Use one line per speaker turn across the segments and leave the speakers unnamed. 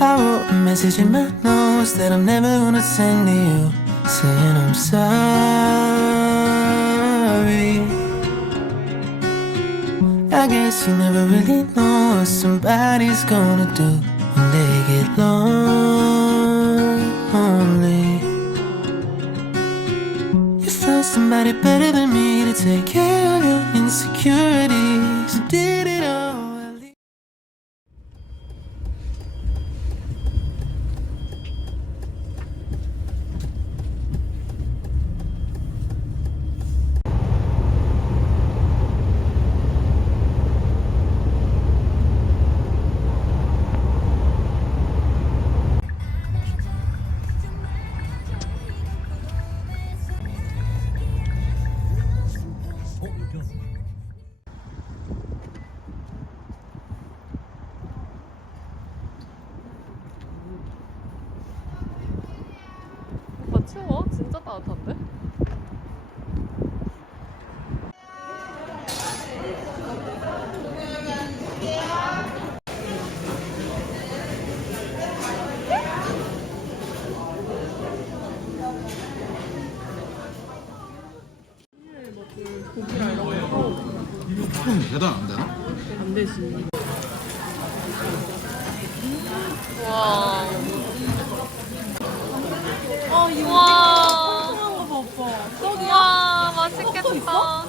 I wrote a message in my notes that I'm never gonna send to you, saying I'm sorry. I guess you never really know what somebody's gonna do when they get lonely. You found somebody better than me to take care of your insecurities. You did it all.
맛있겠다.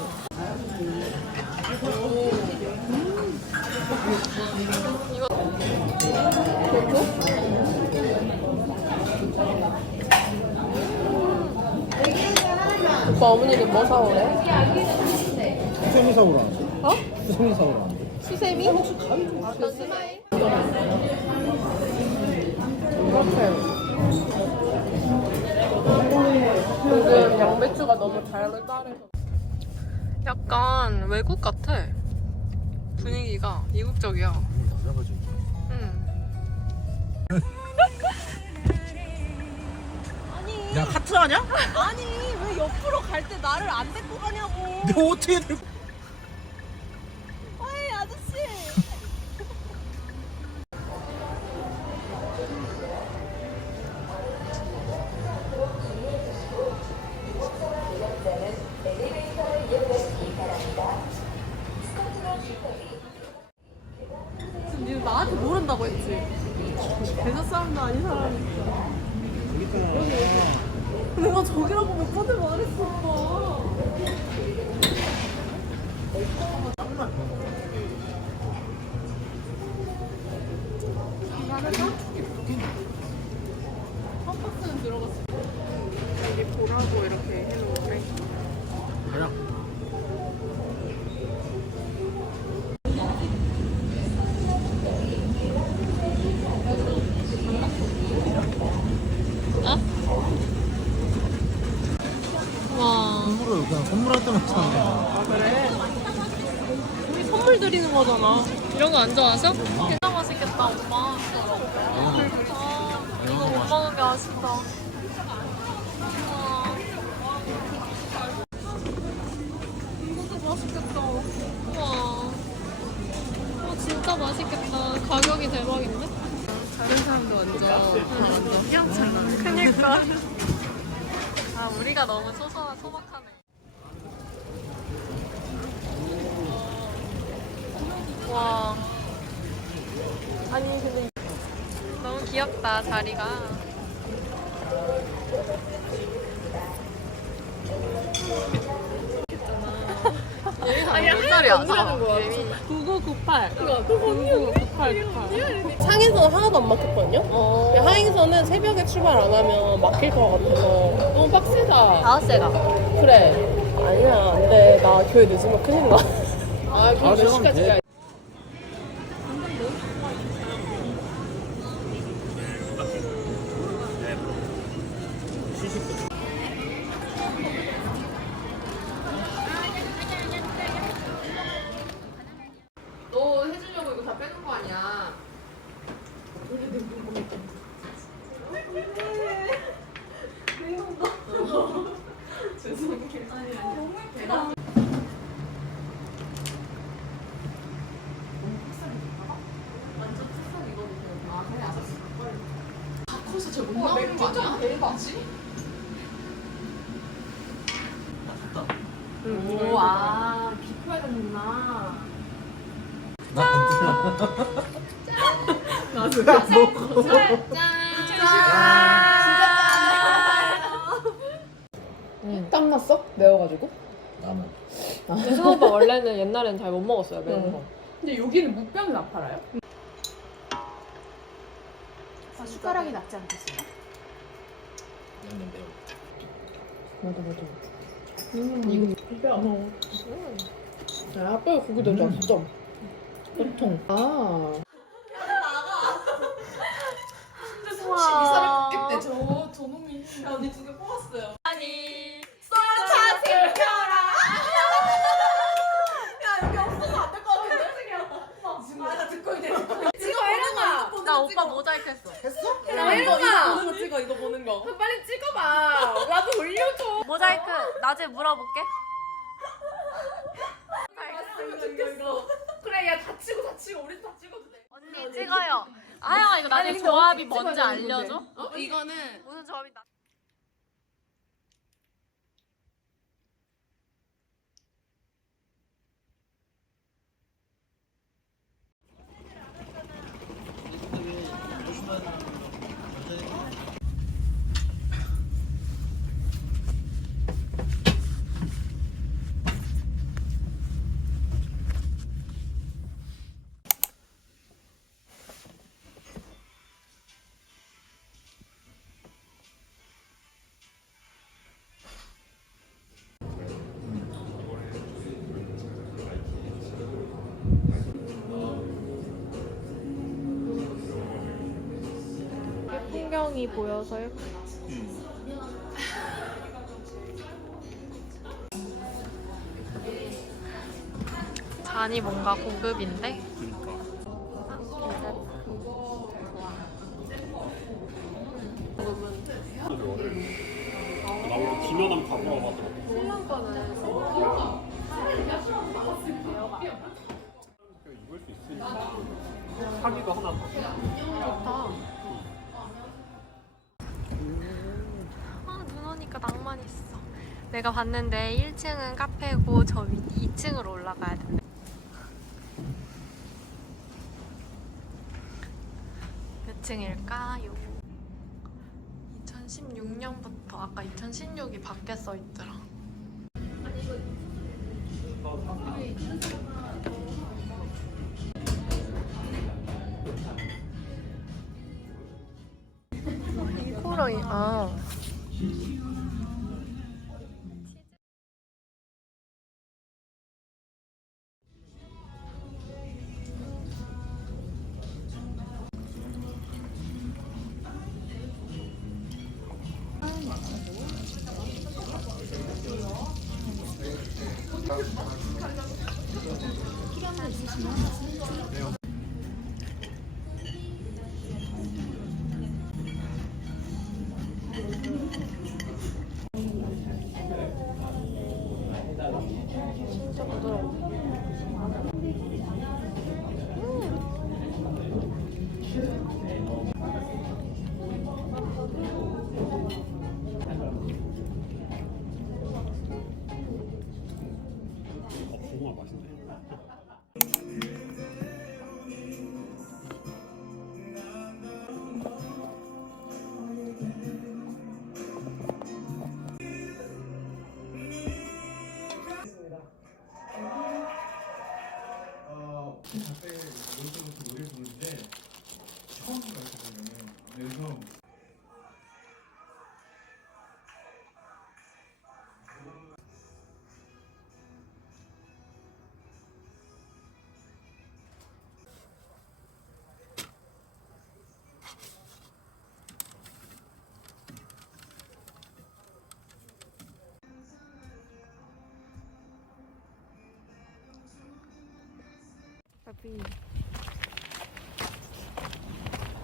오빠 어머니는 뭐 사오래?
수세미 사오라. 어? 수세미 사오라.
수세미? 혹시 가위 좀 스마일? 이렇게 요즘 양배추가 너무 달달해서
약간 외국 같아. 분위기가 이국적이야. 응.
야 카트 아냐?
아니 왜 옆으로 갈 때 나를 안 데리고 가냐고
너 어떻게 들고?
싸움도 아닌 사람이니까. 내가 저기라고 몇 번을 말했어. 오빠 컴박스는 들어갔어 여기 보라고 이렇게 해놓은데
가자.
와.
선물을 그냥 선물할 때만 사는 거야.
그래 우리 선물 드리는 거잖아
이런 거 안 좋아하셔? 진짜 맛있겠다, 오빠. 아, 이거 못 먹은 게 아쉽다. 이것도 맛있겠다. 우와. 어, 진짜 맛있겠다. 가격이 대박인데?
다른 사람도 완전 휘황찬다
그니까. 아, 우리가 너무 소소, 소박하네. 와.
아니 근데
너무 귀엽다, 자리가. 아니, 몇 살이야?
언니라는 거야. 9998 9998 상행선은 하나도 안 막혔거든요 하행선은 새벽에 출발 안 하면 막힐 것 같아서 너무 빡세다
다섯 세가.
그래 아니야 안 돼 나 교회 늦으면 큰일 나아
아,
그럼 몇
저건
시까지
돼.
가야
너
음.
땀 났어? 매워가지고?
근데 오빠 원래는 옛날엔 잘 못 먹었어요 매운
응.
거.
근데 여기는 무병이 나팔아요?
숟가락이 낫지 않겠어요?
나는 매워
맞아 맞아 음, 이거 안 아, 아빠가 고기 넣지 않았어 보통 아
와.
그때 저 저놈이
야, 언니 두개 뽑았어요.
나 오빠 모자이크 했어.
야, 이거, 이거 보는 거 찍어, 이거 보는 거.
빨리 찍어봐 나도 올려줘
모자이크 나중에 물어볼게.
이거, 이거. 그래, 야, 다 치고, 다 치고, 우리 다 찍어도 돼.
언니 찍어요. 하영아 이거 나중에 조합이 뭔지 알려줘.
어? 이거는
무슨 조합이 나? 풍경이 보여서요. 잔이 뭔가 고급인데?
나오는 김연한 바보가 하더라고. 입을 수 있으니까 사기도 하나 더.
아, 눈 오니까 낭만 있어. 내가 봤는데 1층은 카페고 저 위 2층으로 올라가야 돼. 몇 층일까요? 2016년부터 아까 2016이 밖에 써 있더라. 이거랑 이- 아. 진짜 부드러워.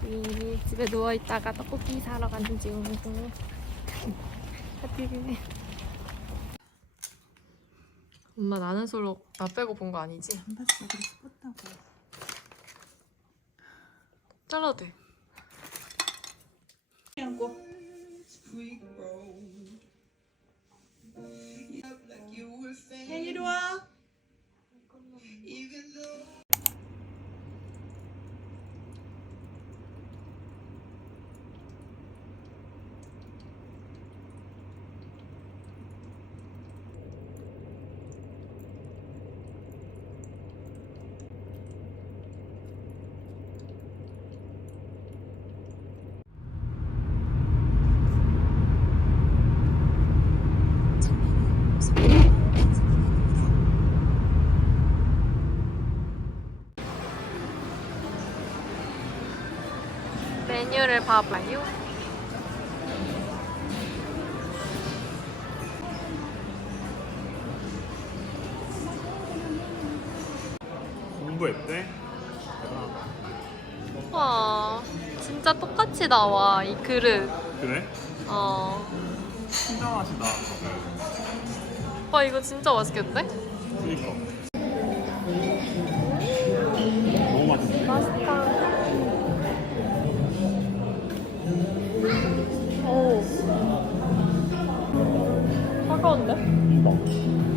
비비 집에 누워 있다가 떡볶이 사러 가는 중. 하트. 엄마 나는 솔로 나 빼고 본 거 아니지?
안 봤어 그래서 껐다고
잘라도 돼. 메뉴를 봐봐요.
공부했대?
와, 진짜 똑같이 나와, 이 그릇.
그래?
어.
친절하시다.
오빠 이거 진짜 맛있겠는데?
그니까. morte.